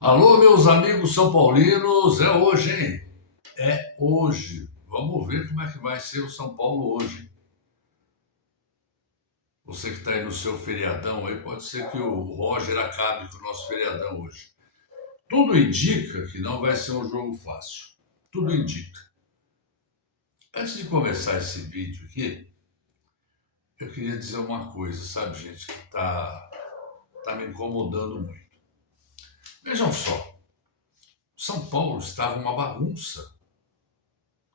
Alô, meus amigos são paulinos, é hoje, hein? É hoje. Vamos ver como é que vai ser o São Paulo hoje. Você que está aí no seu feriadão aí, pode ser que o Roger acabe com o nosso feriadão hoje. Tudo indica que não vai ser um jogo fácil. Tudo indica. Antes de começar esse vídeo aqui, eu queria dizer uma coisa, sabe, gente, que tá me incomodando muito. Vejam só, São Paulo estava uma bagunça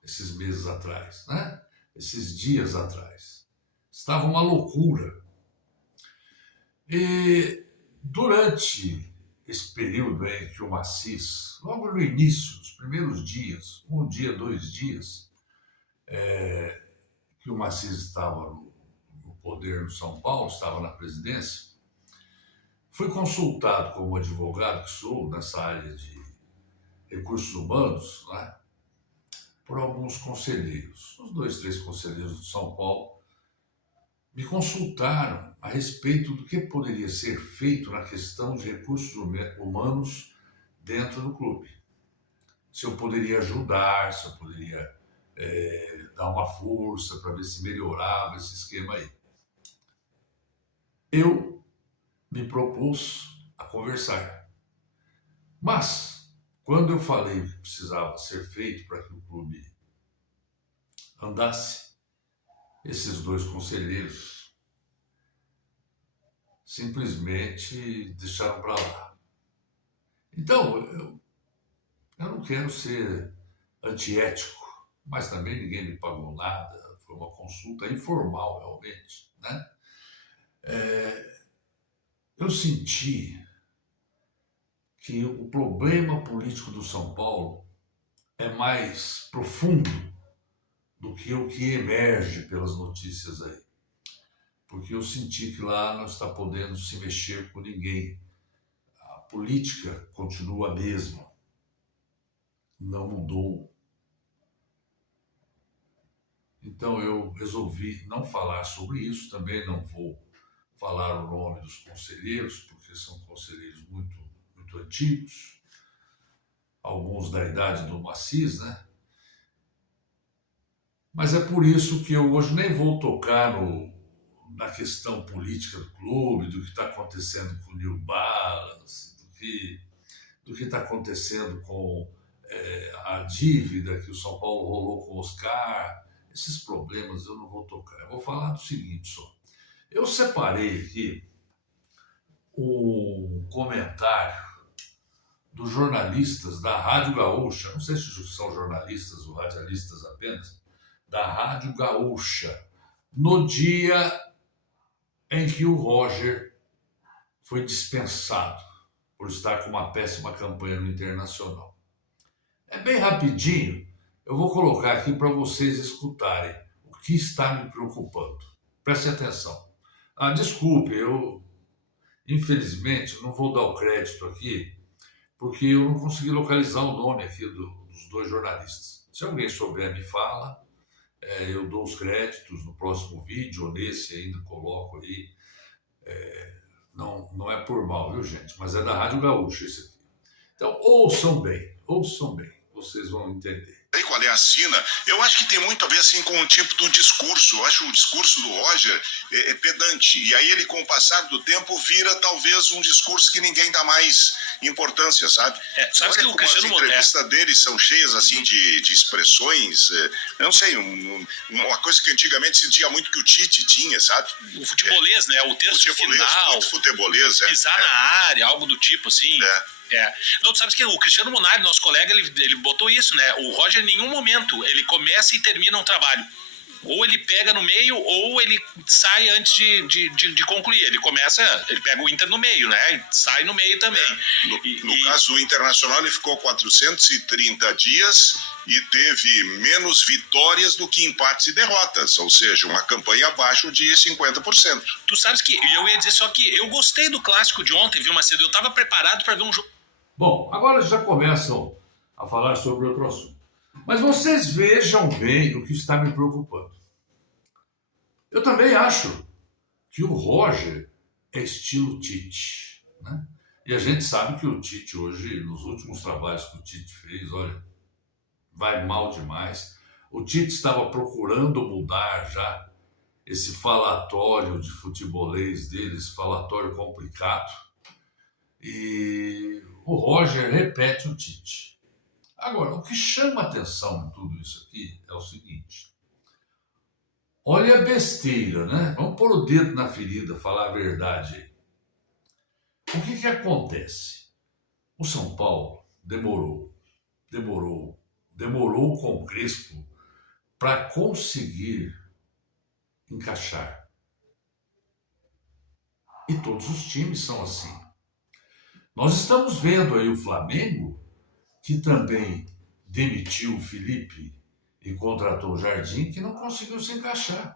esses meses atrás, né? Esses dias atrás. Estava uma loucura. E durante esse período em que o Assis, logo no início, nos primeiros dias, um dia, 2 dias, que o Assis estava no poder no São Paulo, estava na presidência, fui consultado como advogado que sou nessa área de recursos humanos, né, por alguns conselheiros, os dois, três conselheiros do São Paulo, me consultaram a respeito do que poderia ser feito na questão de recursos humanos dentro do clube. Se eu poderia ajudar, se eu poderia dar uma força para ver se melhorava esse esquema aí. Eu me propus a conversar. Mas, quando eu falei o que precisava ser feito para que o clube andasse, esses dois conselheiros simplesmente deixaram para lá. Então, eu não quero ser antiético, mas também ninguém me pagou nada, foi uma consulta informal realmente, né? Eu senti que o problema político do São Paulo é mais profundo do que o que emerge pelas notícias aí. Porque eu senti que lá não está podendo se mexer com ninguém. A política continua a mesma, não mudou. Então eu resolvi não falar sobre isso, também não vou falar o nome dos conselheiros, porque são conselheiros muito, muito antigos, alguns da idade do Assis, né? Mas é por isso que eu hoje nem vou tocar na questão política do clube, do que está acontecendo com o New Balance, do que está acontecendo com a dívida que o São Paulo rolou com o Oscar. Esses problemas eu não vou tocar. Eu vou falar do seguinte só. Eu separei aqui o comentário dos jornalistas da Rádio Gaúcha, não sei se são jornalistas ou radialistas apenas, da Rádio Gaúcha, no dia em que o Roger foi dispensado por estar com uma péssima campanha no Internacional. É bem rapidinho, eu vou colocar aqui para vocês escutarem o que está me preocupando. Preste atenção. Desculpe, eu infelizmente não vou dar o crédito aqui, porque eu não consegui localizar o nome aqui dos dois jornalistas. Se alguém souber, me fala. Eu dou os créditos no próximo vídeo, ou nesse ainda coloco aí. Não, não é por mal, viu, gente? Mas é da Rádio Gaúcha esse aqui. Então, ouçam bem, vocês vão entender. Sei qual é a sina. Eu acho que tem muito a ver assim, com o tipo do discurso. Eu acho que o discurso do Roger é pedante. E aí ele, com o passar do tempo, vira talvez um discurso que ninguém dá mais importância, sabe? Sabe que o Cristiano as entrevistas dele são cheias assim de expressões. Eu não sei, uma coisa que antigamente se dizia muito que o Tite tinha, sabe? O futebolês, né? O terço final. Muito futebolês, pisar na área, algo do tipo, assim. Não, tu sabes que o Cristiano Munari, nosso colega, ele botou isso, né? O Roger, em nenhum momento, ele começa e termina um trabalho. Ou ele pega no meio, ou ele sai antes de concluir. Ele pega o Inter no meio, né? E sai no meio também. No caso do Internacional, ele ficou 430 dias e teve menos vitórias do que empates e derrotas. Ou seja, uma campanha abaixo de 50%. Tu sabes que, eu ia dizer só que eu gostei do clássico de ontem, viu, Macedo? Eu tava preparado para ver um jogo. Bom, agora já começam a falar sobre outro assunto. Mas vocês vejam bem o que está me preocupando. Eu também acho que o Roger é estilo Tite, né? E a gente sabe que o Tite hoje, nos últimos trabalhos que o Tite fez, olha, vai mal demais. O Tite estava procurando mudar já esse falatório de futebolês dele, esse falatório complicado. E o Roger repete o Tite. Agora, o que chama atenção em tudo isso aqui é o seguinte. Olha a besteira, né? Vamos pôr o dedo na ferida, falar a verdade aí. O que acontece? O São Paulo demorou com o Crespo para conseguir encaixar. E todos os times são assim. Nós estamos vendo aí o Flamengo, que também demitiu o Felipe e contratou o Jardim, que não conseguiu se encaixar.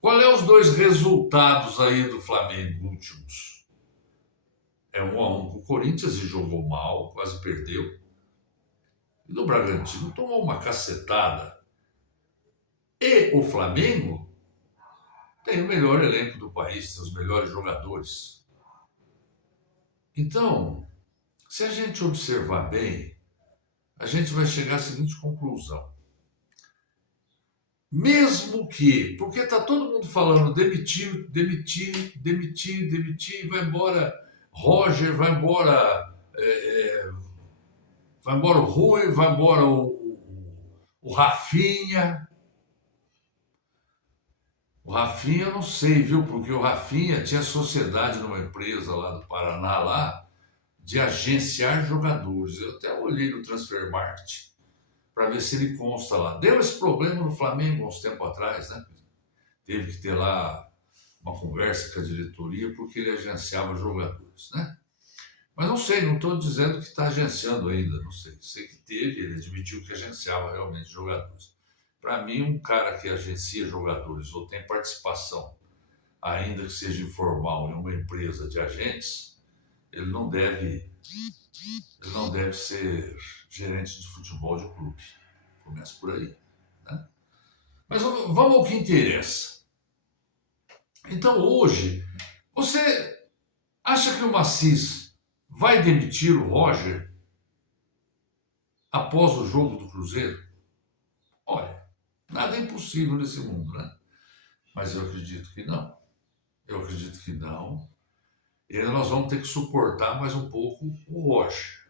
Qual é os dois resultados aí do Flamengo últimos? É 1-1 com o Corinthians e jogou mal, quase perdeu. E do Bragantino tomou uma cacetada. E o Flamengo tem o melhor elenco do país, tem os melhores jogadores. Então, se a gente observar bem, a gente vai chegar à seguinte conclusão. Mesmo que, porque está todo mundo falando demitir, vai embora Roger, vai embora o Rui, vai embora o Rafinha. O Rafinha eu não sei, viu? Porque o Rafinha tinha sociedade numa empresa lá do Paraná, lá, de agenciar jogadores. Eu até olhei no Transfer Market para ver se ele consta lá. Deu esse problema no Flamengo há uns tempo atrás, né? Teve que ter lá uma conversa com a diretoria porque ele agenciava jogadores, né? Mas não sei, não estou dizendo que está agenciando ainda, não sei. Sei que teve, ele admitiu que agenciava realmente jogadores. Para mim, um cara que agencia jogadores ou tem participação, ainda que seja informal, em uma empresa de agentes, ele não deve ser gerente de futebol de clube. Começa por aí, né? Mas vamos ao que interessa. Então, hoje, você acha que o Macis vai demitir o Roger após o jogo do Cruzeiro? Olha, nada é impossível nesse mundo, né? Mas eu acredito que não. E aí nós vamos ter que suportar mais um pouco o Roger.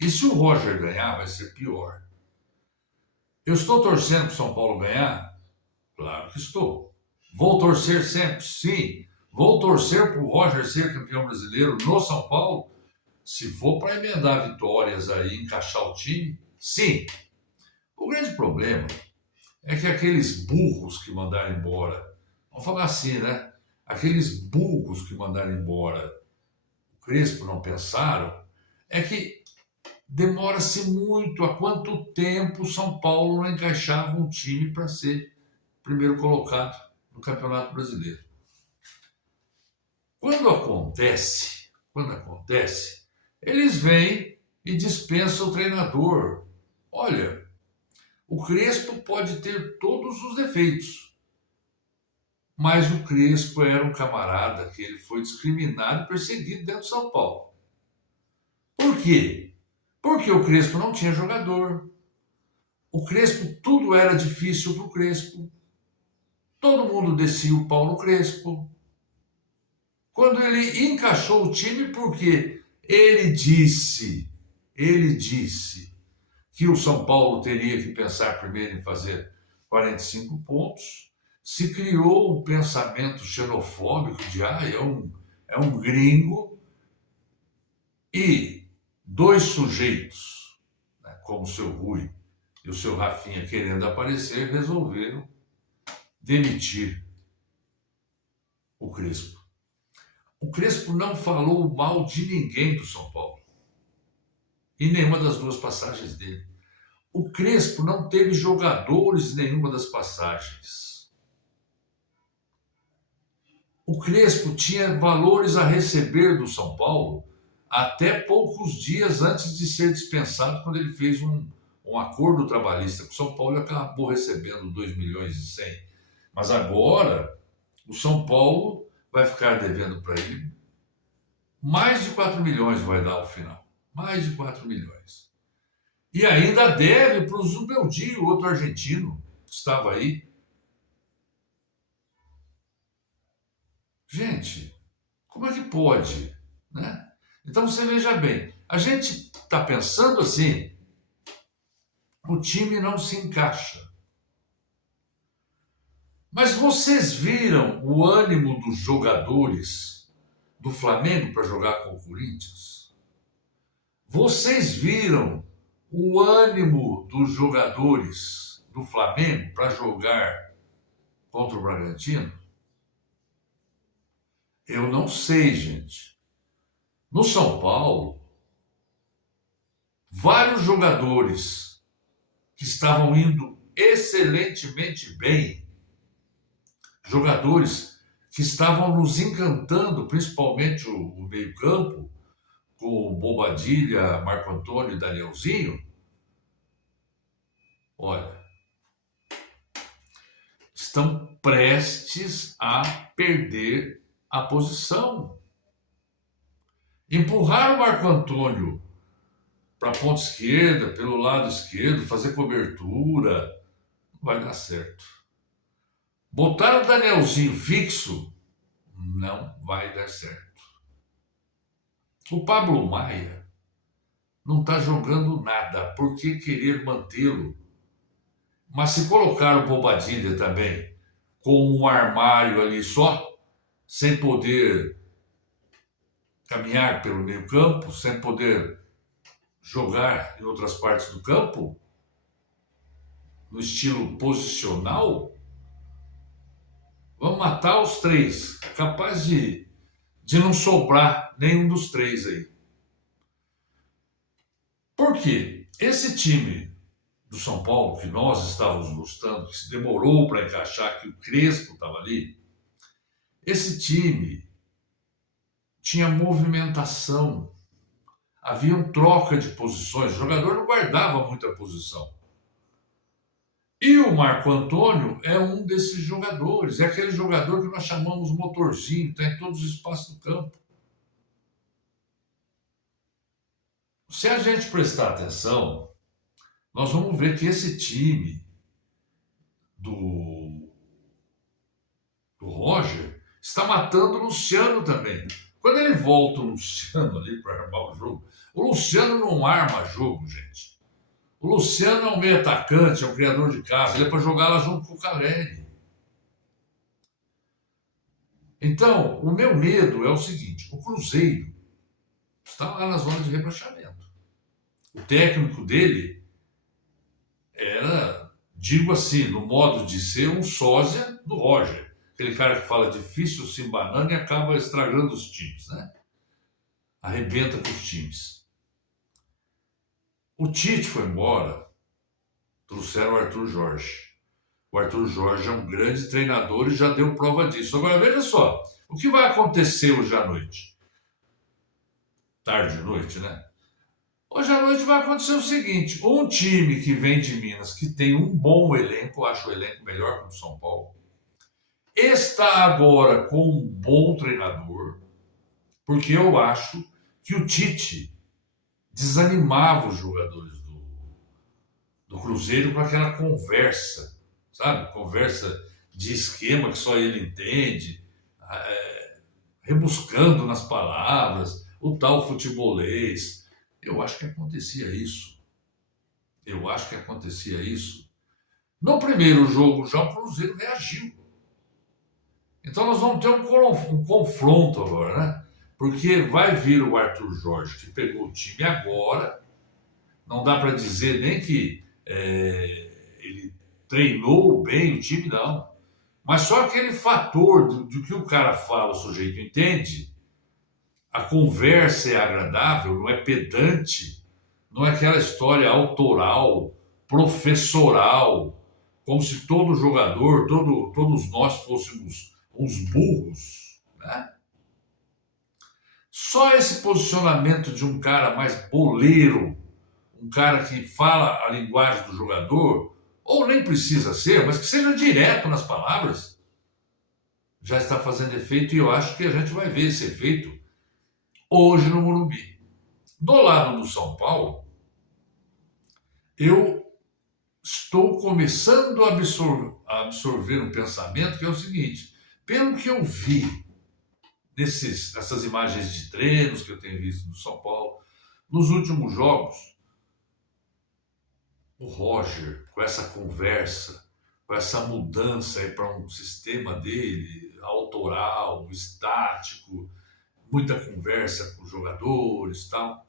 E se o Roger ganhar, vai ser pior. Eu estou torcendo para o São Paulo ganhar? Claro que estou. Vou torcer sempre? Sim. Vou torcer para o Roger ser campeão brasileiro no São Paulo? Se for para emendar vitórias aí, encaixar o time? Sim. O grande problema é que aqueles burros que mandaram embora, vamos falar assim, né? Aqueles burros que mandaram embora o Crespo não pensaram, é que demora-se muito. Há quanto tempo o São Paulo não encaixava um time para ser primeiro colocado no Campeonato Brasileiro? Quando acontece, eles vêm e dispensam o treinador. Olha, o Crespo pode ter todos os defeitos, mas o Crespo era um camarada que ele foi discriminado e perseguido dentro de São Paulo. Por quê? Porque o Crespo não tinha jogador. O Crespo, tudo era difícil para o Crespo. Todo mundo descia o pau no Crespo. Quando ele encaixou o time, porque ele disse que o São Paulo teria que pensar primeiro em fazer 45 pontos, se criou um pensamento xenofóbico de é um gringo, e dois sujeitos, né, como o seu Rui e o seu Rafinha querendo aparecer, resolveram demitir o Crespo. O Crespo não falou mal de ninguém do São Paulo, em nenhuma das duas passagens dele. O Crespo não teve jogadores em nenhuma das passagens. O Crespo tinha valores a receber do São Paulo até poucos dias antes de ser dispensado, quando ele fez um acordo trabalhista com o São Paulo e acabou recebendo 2 milhões e 100. Mas agora o São Paulo vai ficar devendo para ele Mais de 4 milhões vai dar ao final. Mais de 4 milhões. E ainda deve para o Zubeldia, o outro argentino, que estava aí. Gente, como é que pode, né? Então você veja bem, a gente está pensando assim, o time não se encaixa. Mas vocês viram o ânimo dos jogadores do Flamengo para jogar com o Corinthians? Vocês viram o ânimo dos jogadores do Flamengo para jogar contra o Bragantino? Eu não sei, gente. No São Paulo, vários jogadores que estavam indo excelentemente bem, jogadores que estavam nos encantando, principalmente o meio-campo, com Bobadilha, Marco Antônio e Danielzinho, olha, estão prestes a perder a posição. Empurrar o Marco Antônio para a ponta esquerda, pelo lado esquerdo, fazer cobertura, não vai dar certo. Botar o Danielzinho fixo, não vai dar certo. O Pablo Maia não está jogando nada, por que querer mantê-lo? Mas se colocar o Bobadilha também como um armário ali só, sem poder caminhar pelo meio campo, sem poder jogar em outras partes do campo, no estilo posicional, vamos matar os três. Capaz de não sobrar nenhum dos três aí. Por quê? Esse time do São Paulo, que nós estávamos gostando, que se demorou para encaixar, que o Crespo estava ali, esse time tinha movimentação, havia troca de posições, o jogador não guardava muita posição. E o Marco Antônio é um desses jogadores, é aquele jogador que nós chamamos motorzinho, está em todos os espaços do campo. Se a gente prestar atenção, nós vamos ver que esse time do Roger está matando o Luciano também. Quando ele volta o Luciano ali para armar o jogo, o Luciano não arma jogo, gente. O Luciano é um meio atacante, é um criador de casa, ele é para jogar lá junto com o Caleri. Então, o meu medo é o seguinte, o Cruzeiro está lá na zona de rebaixamento. O técnico dele era, digo assim, no modo de ser um sósia do Roger. Aquele cara que fala difícil, se embanando e acaba estragando os times, né? Arrebenta com os times. O Tite foi embora, trouxeram o Arthur Jorge. O Arthur Jorge é um grande treinador e já deu prova disso. Agora, veja só, o que vai acontecer hoje à noite? Tarde de noite, né? Hoje à noite vai acontecer o seguinte, um time que vem de Minas, que tem um bom elenco, eu acho o elenco melhor que o São Paulo, está agora com um bom treinador, porque eu acho que o Tite desanimava os jogadores do Cruzeiro com aquela conversa, sabe? Conversa de esquema que só ele entende, rebuscando nas palavras, o tal futebolês. Eu acho que acontecia isso. No primeiro jogo já o Cruzeiro reagiu. Então nós vamos ter um confronto agora, né? Porque vai vir o Arthur Jorge, que pegou o time agora. Não dá para dizer nem que ele treinou bem o time, não. Mas só aquele fator do que o cara fala, o sujeito entende, a conversa é agradável, não é pedante, não é aquela história autoral, professoral, como se todo jogador, todos nós fôssemos uns burros, né? Só esse posicionamento de um cara mais boleiro, um cara que fala a linguagem do jogador, ou nem precisa ser, mas que seja direto nas palavras, já está fazendo efeito e eu acho que a gente vai ver esse efeito hoje no Morumbi. Do lado do São Paulo, eu estou começando a absorver um pensamento que é o seguinte: pelo que eu vi nessas imagens de treinos que eu tenho visto do São Paulo, nos últimos jogos, o Roger, com essa conversa, com essa mudança para um sistema dele, autoral, estático, muita conversa com os jogadores, tal.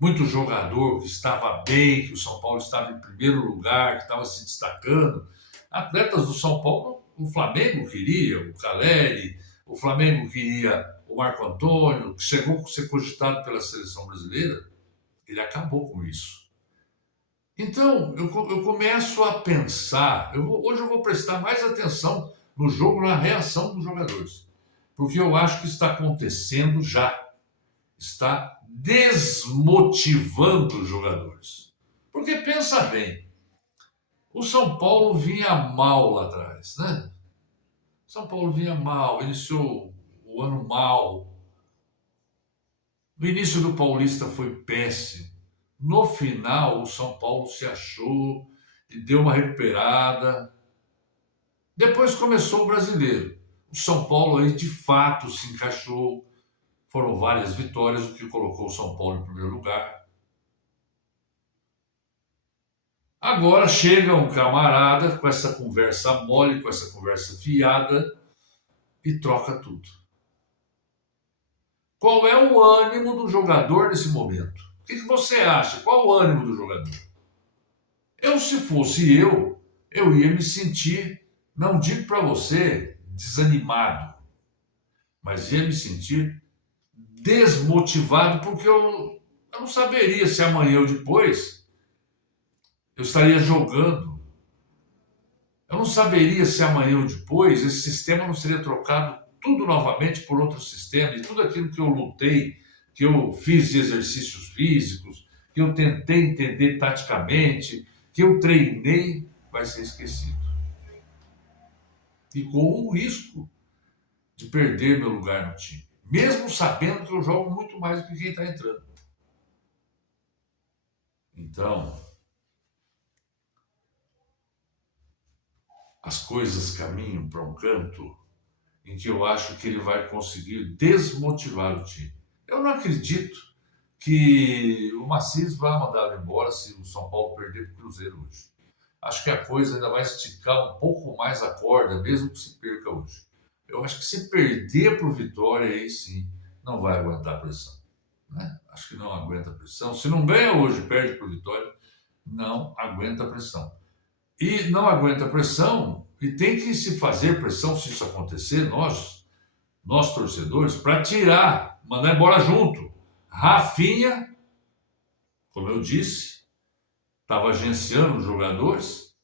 Muito jogador que estava bem, que o São Paulo estava em primeiro lugar, que estava se destacando. Atletas do São Paulo, o Flamengo queria, o Caleri, o Flamengo queria o Marco Antônio, que chegou a ser cogitado pela seleção brasileira. Ele acabou com isso. Então, eu começo a pensar, hoje eu vou prestar mais atenção no jogo, na reação dos jogadores. Porque eu acho que está acontecendo já. Está desmotivando os jogadores. Porque pensa bem, o São Paulo vinha mal lá atrás, né? São Paulo vinha mal, iniciou o ano mal. No início do Paulista foi péssimo. No final, o São Paulo se achou e deu uma recuperada. Depois começou o Brasileiro. O São Paulo aí de fato se encaixou. Foram várias vitórias, o que colocou o São Paulo em primeiro lugar. Agora chega um camarada com essa conversa mole, com essa conversa fiada e troca tudo. Qual é o ânimo do jogador nesse momento? O que você acha? Qual o ânimo do jogador? Se fosse eu ia me sentir, não digo para você, desanimado, mas ia me sentir desmotivado, porque eu não saberia se amanhã ou depois eu estaria jogando. Eu não saberia se amanhã ou depois esse sistema não seria trocado tudo novamente por outro sistema, e tudo aquilo que eu lutei, que eu fiz de exercícios físicos, que eu tentei entender taticamente, que eu treinei, vai ser esquecido. E com o risco de perder meu lugar no time, mesmo sabendo que eu jogo muito mais do que quem está entrando. Então, as coisas caminham para um canto em que eu acho que ele vai conseguir desmotivar o time. Eu não acredito que o Maciço vá mandar embora se o São Paulo perder para o Cruzeiro hoje. Acho que a coisa ainda vai esticar um pouco mais a corda, mesmo que se perca hoje. Eu acho que se perder para o Vitória, aí sim, não vai aguentar a pressão. Né? Acho que não aguenta a pressão. Se não ganha hoje, perde para o Vitória, não aguenta a pressão. E não aguenta a pressão, e tem que se fazer pressão, se isso acontecer, nós torcedores, para tirar, mandar embora junto. Rafinha, como eu disse, estava agenciando os jogadores,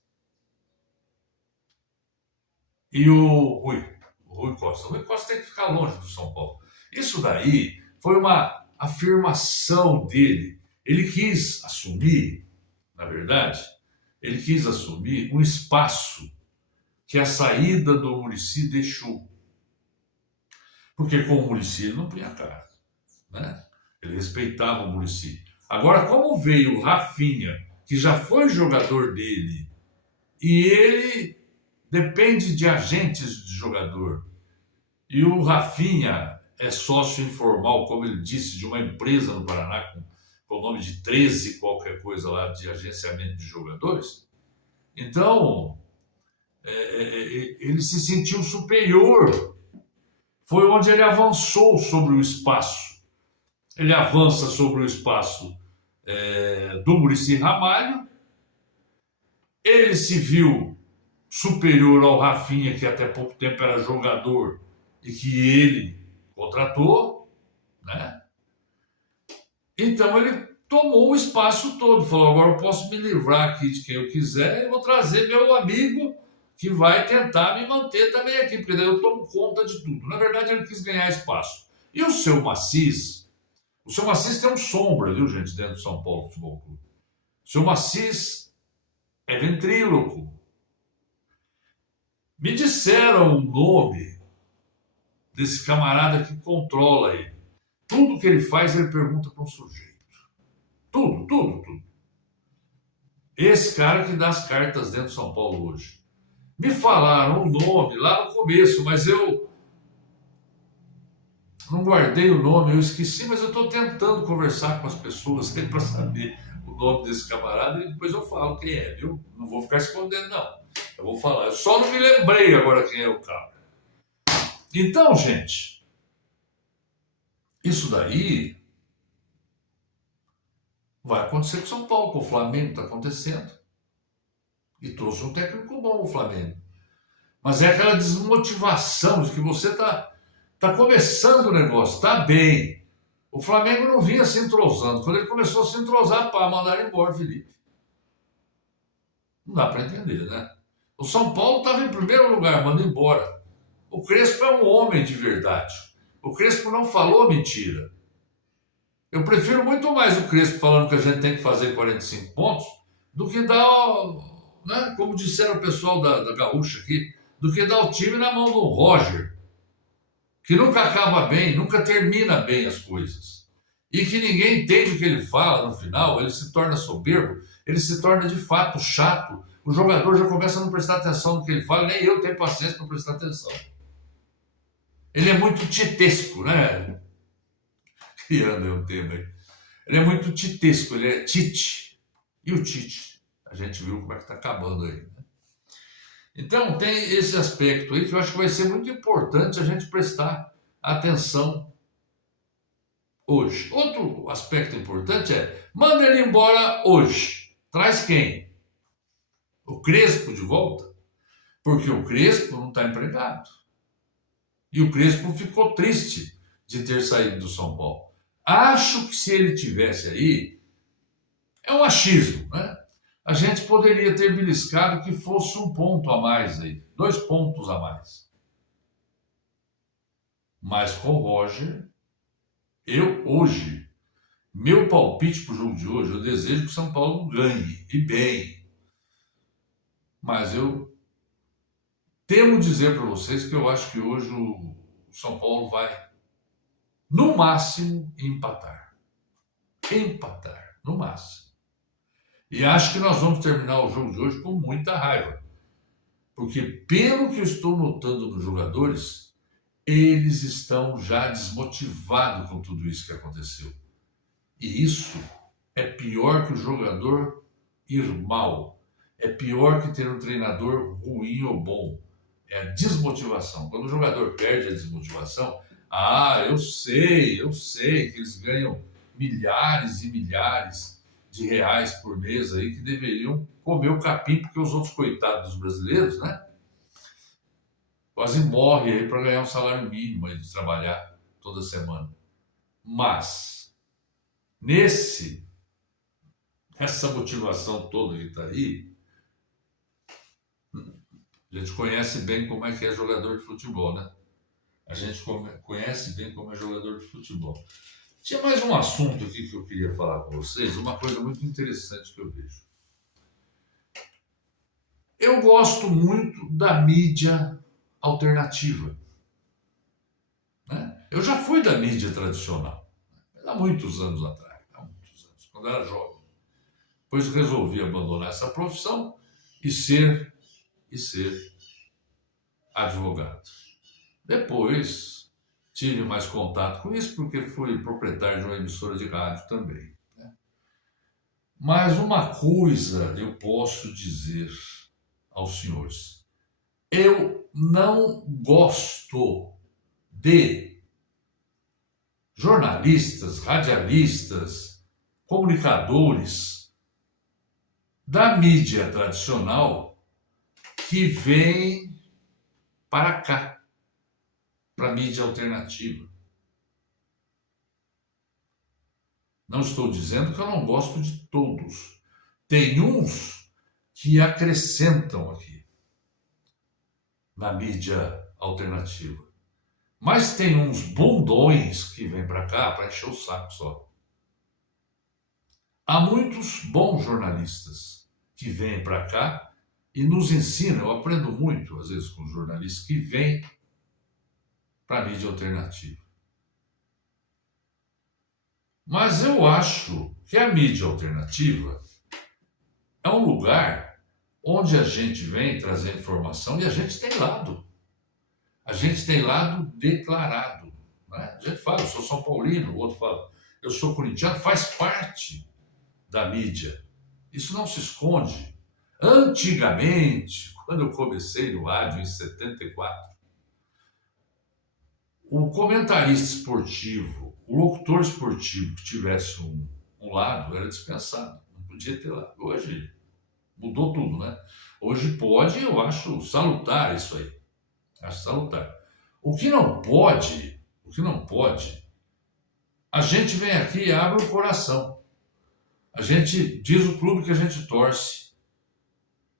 e o Rui Costa. O Rui Costa tem que ficar longe do São Paulo. Isso daí foi uma afirmação dele. Ele quis assumir, na verdade, um espaço que a saída do Muricy deixou. Porque com o Muricy ele não punha cara. Né? Ele respeitava o Muricy. Agora, como veio o Rafinha, que já foi jogador dele, e ele depende de agentes de jogador, e o Rafinha é sócio informal, como ele disse, de uma empresa no Paraná com o nome de 13 qualquer coisa lá de agenciamento de jogadores. Então, ele se sentiu superior. Foi onde ele avançou sobre o espaço. Ele avança sobre o espaço do Muricy Ramalho. Ele se viu superior ao Rafinha, que até pouco tempo era jogador e que ele contratou, né? Então ele tomou o espaço todo, falou: agora eu posso me livrar aqui de quem eu quiser e vou trazer meu amigo que vai tentar me manter também aqui, porque daí eu tomo conta de tudo. Na verdade, ele quis ganhar espaço. E o seu Maciço tem um sombra, viu, gente, dentro do São Paulo Futebol Clube. O seu Maciço é ventríloco. Me disseram o nome desse camarada que controla ele. tudo que ele faz, ele pergunta para um sujeito. Tudo, tudo, tudo. Esse cara que dá as cartas dentro de São Paulo hoje. Me falaram o nome lá no começo, mas eu não guardei o nome, eu esqueci, mas eu estou tentando conversar com as pessoas para saber o nome desse camarada e depois eu falo quem é, viu? Não vou ficar escondendo, não. Eu vou falar. Eu só não me lembrei agora quem é o cara. Então, gente, isso daí vai acontecer com São Paulo, com o Flamengo está acontecendo. E trouxe um técnico bom, o Flamengo. Mas é aquela desmotivação de que você está começando o negócio, está bem. O Flamengo não vinha se entrosando. Quando ele começou a se entrosar, pá, mandaram embora o Felipe. Não dá para entender, né? O São Paulo estava em primeiro lugar, manda embora. O Crespo é um homem de verdade. O Crespo não falou mentira. Eu prefiro muito mais o Crespo falando que a gente tem que fazer 45 pontos do que dar, né, como disseram o pessoal da Gaúcha aqui, do que dar o time na mão do Roger, que nunca acaba bem, nunca termina bem as coisas. E que ninguém entende o que ele fala no final, ele se torna soberbo, ele se torna de fato chato. O jogador já começa a não prestar atenção no que ele fala, nem eu tenho paciência para prestar atenção. Ele é muito titesco, né? Criando aí um tema aí. Ele é muito titesco, ele é Tite. E o Tite? A gente viu como é que está acabando aí, né? Então, tem esse aspecto aí que eu acho que vai ser muito importante a gente prestar atenção hoje. Outro aspecto importante é, manda ele embora hoje. Traz quem? O Crespo de volta? Porque o Crespo não está empregado. E o Crespo ficou triste de ter saído do São Paulo. Acho que se ele tivesse aí, é um achismo, né? A gente poderia ter beliscado que fosse um ponto a mais aí, 2 pontos a mais. Mas com o Roger, eu hoje, meu palpite para o jogo de hoje, eu desejo que o São Paulo ganhe, e bem. Mas eu temo dizer para vocês que eu acho que hoje o São Paulo vai, no máximo, empatar. Empatar, no máximo. E acho que nós vamos terminar o jogo de hoje com muita raiva. Porque, pelo que eu estou notando nos jogadores, eles estão já desmotivados com tudo isso que aconteceu. E isso é pior que o jogador ir mal. É pior que ter um treinador ruim ou bom. É a desmotivação. Quando o jogador perde a desmotivação, eu sei que eles ganham milhares e milhares de reais por mês aí que deveriam comer o capim, porque os outros coitados dos brasileiros, né, quase morrem aí para ganhar um salário mínimo aí de trabalhar toda semana. Mas essa motivação toda que está aí, a gente conhece bem como é que é jogador de futebol, né? A gente conhece bem como é jogador de futebol. Tinha mais um assunto aqui que eu queria falar com vocês, uma coisa muito interessante que eu vejo. Eu gosto muito da mídia alternativa, né? Eu já fui da mídia tradicional, há muitos anos atrás, quando eu era jovem. Depois resolvi abandonar essa profissão e ser advogado. Depois tive mais contato com isso porque fui proprietário de uma emissora de rádio também, né? Mas uma coisa eu posso dizer aos senhores. Eu não gosto de jornalistas, radialistas, comunicadores da mídia tradicional que vêm para cá, para a mídia alternativa. Não estou dizendo que eu não gosto de todos. Tem uns que acrescentam aqui na mídia alternativa. Mas tem uns bundões que vêm para cá para encher o saco só. Há muitos bons jornalistas que vêm para cá e nos ensinam. Eu aprendo muito, às vezes, com jornalistas que vêm para a mídia alternativa. Mas eu acho que a mídia alternativa é um lugar onde a gente vem trazer informação e a gente tem lado. A gente tem lado declarado. Né? A gente fala, eu sou São Paulino, o outro fala, eu sou corintiano, faz parte da mídia. Isso não se esconde. Antigamente, quando eu comecei no rádio em 74, o comentarista esportivo, o locutor esportivo que tivesse um lado era dispensado, não podia ter lado. Hoje mudou tudo, né? Hoje pode, eu acho salutar isso aí. Acho salutar. O que não pode, a gente vem aqui e abre o coração. A gente diz o clube que a gente torce.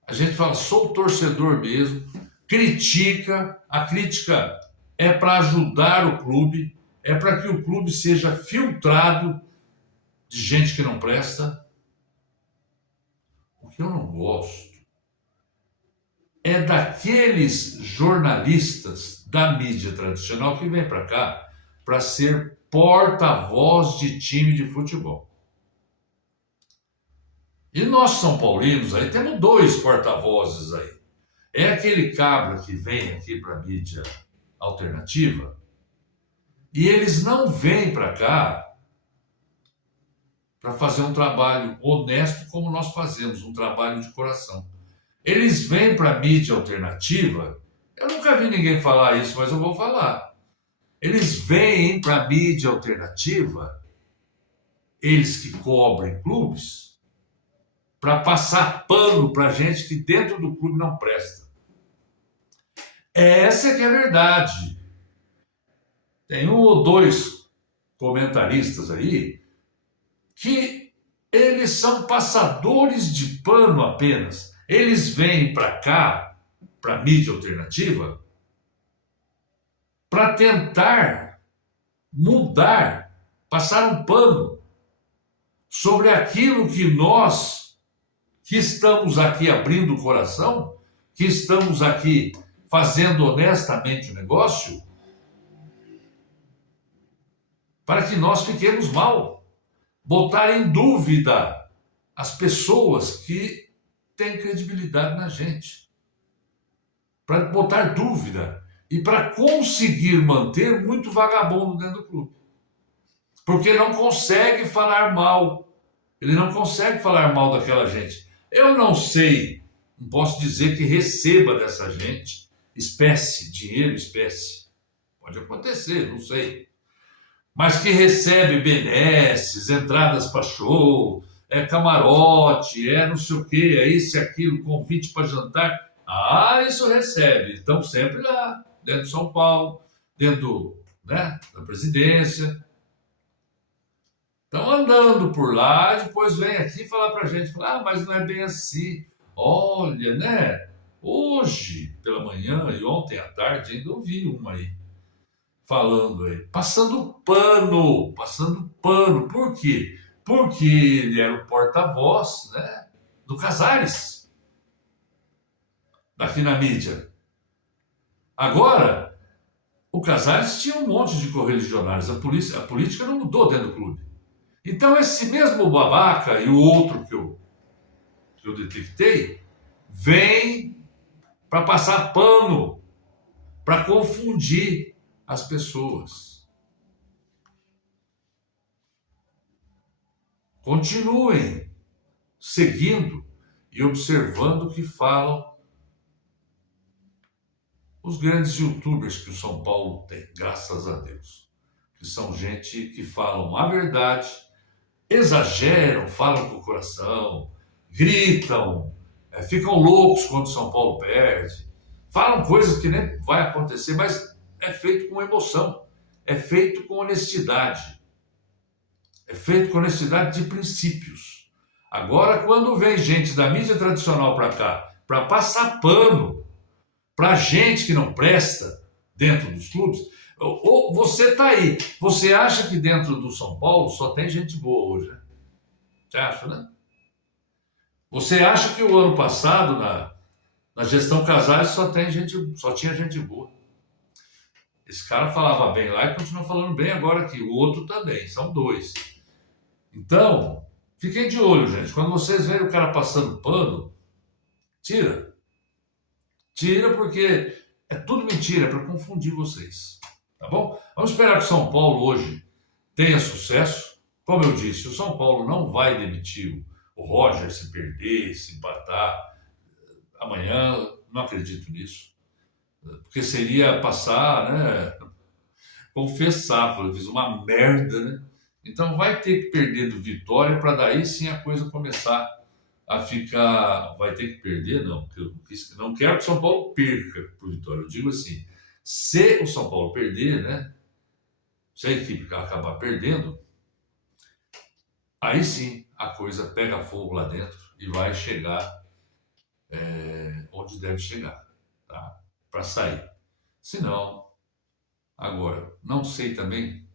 A gente fala, sou torcedor mesmo, critica, a crítica é para ajudar o clube, é para que o clube seja filtrado de gente que não presta. O que eu não gosto é daqueles jornalistas da mídia tradicional que vem para cá para ser porta-voz de time de futebol. E nós, São Paulinos, aí temos 2 porta-vozes aí. É aquele cabra que vem aqui para a mídia alternativa e eles não vêm para cá para fazer um trabalho honesto como nós fazemos, um trabalho de coração. Eles vêm para a mídia alternativa, eu nunca vi ninguém falar isso, mas eu vou falar. Eles vêm para a mídia alternativa, eles que cobrem clubes, para passar pano para gente que dentro do clube não presta. Essa é que é a verdade. Tem 1 ou 2 comentaristas aí que eles são passadores de pano apenas. Eles vêm para cá, para a mídia alternativa, para tentar mudar, passar um pano sobre aquilo que nós, que estamos aqui abrindo o coração, que estamos aqui fazendo honestamente o negócio, para que nós fiquemos mal, botar em dúvida as pessoas que têm credibilidade na gente, para botar dúvida e para conseguir manter muito vagabundo dentro do clube, porque não consegue falar mal, ele não consegue falar mal daquela gente. Eu não sei, não posso dizer que receba dessa gente espécie, dinheiro espécie, pode acontecer, não sei, mas que recebe benesses, entradas para show, camarote, não sei o que, isso e aquilo, convite para jantar. Isso recebe. Estão sempre lá, dentro de São Paulo, dentro da presidência. Estão andando por lá, depois vem aqui falar para a gente, mas não é bem assim. Olha, né? Hoje, pela manhã e ontem à tarde, ainda ouvi uma aí, falando aí, passando pano. Por quê? Porque ele era o porta-voz, né, do Casares, daqui na mídia. Agora, o Casares tinha um monte de correligionários, a política não mudou dentro do clube. Então esse mesmo babaca e o outro que eu detectei, vem para passar pano, para confundir as pessoas. Continuem seguindo e observando o que falam os grandes youtubers que o São Paulo tem, graças a Deus. Que são gente que falam a verdade, exageram, falam com o coração, gritam, ficam loucos quando o São Paulo perde, falam coisas que nem vai acontecer, mas é feito com emoção, é feito com honestidade. É feito com honestidade de princípios. Agora, quando vem gente da mídia tradicional para cá, para passar pano para gente que não presta dentro dos clubes, ou você está aí, você acha que dentro do São Paulo só tem gente boa hoje, né? Você acha, né? Você acha que o ano passado, na gestão Casares, só tinha gente boa. Esse cara falava bem lá e continua falando bem agora aqui. O outro também, são 2. Então, fiquem de olho, gente. Quando vocês verem o cara passando pano, tira. Tira porque é tudo mentira, é para confundir vocês. Tá bom? Vamos esperar que o São Paulo hoje tenha sucesso. Como eu disse, o São Paulo não vai demitir o Roger se perder, se empatar. Amanhã, não acredito nisso. Porque seria passar, né? Confessar, eu fiz uma merda, né? Então vai ter que perder do Vitória para daí sim a coisa começar a ficar. Vai ter que perder, não. Porque eu não quero que o São Paulo perca para o Vitória. Eu digo assim: se o São Paulo perder, né? Se a equipe acabar perdendo, aí sim a coisa pega fogo lá dentro e vai chegar onde deve chegar, tá? Para sair. Se não, agora, não sei também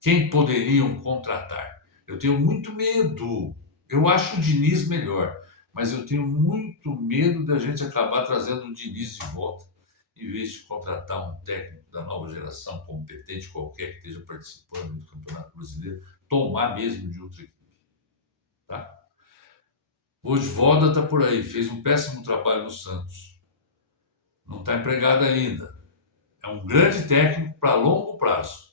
quem poderiam contratar. Eu tenho muito medo. Eu acho o Diniz melhor, mas eu tenho muito medo da gente acabar trazendo o Diniz de volta, em vez de contratar um técnico da nova geração, competente qualquer que esteja participando do Campeonato Brasileiro, tomar mesmo de outra equipe. Tá? Vojvoda está por aí, fez um péssimo trabalho no Santos. Não está empregado ainda. É um grande técnico para longo prazo.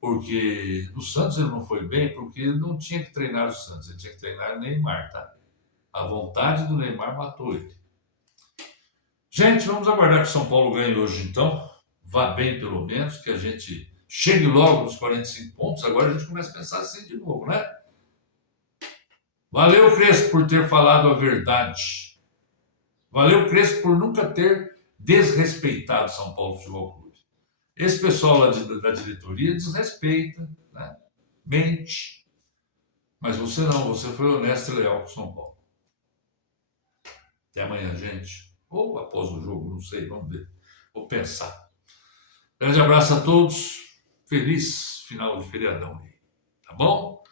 Porque no Santos ele não foi bem, porque ele não tinha que treinar o Santos, ele tinha que treinar o Neymar, tá? A vontade do Neymar matou ele. Gente, vamos aguardar que o São Paulo ganhe hoje então. Vá bem pelo menos, que a gente chegue logo nos 45 pontos. Agora a gente começa a pensar assim de novo, né? Valeu, Crespo, por ter falado a verdade. Valeu, Crespo, por nunca ter desrespeitado São Paulo Futebol Clube. Esse pessoal lá da diretoria desrespeita, né? Mente. Mas você não, você foi honesto e leal com o São Paulo. Até amanhã, gente. Ou após o jogo, não sei, vamos ver. Vou pensar. Grande abraço a todos. Feliz final de feriadão aí. Tá bom?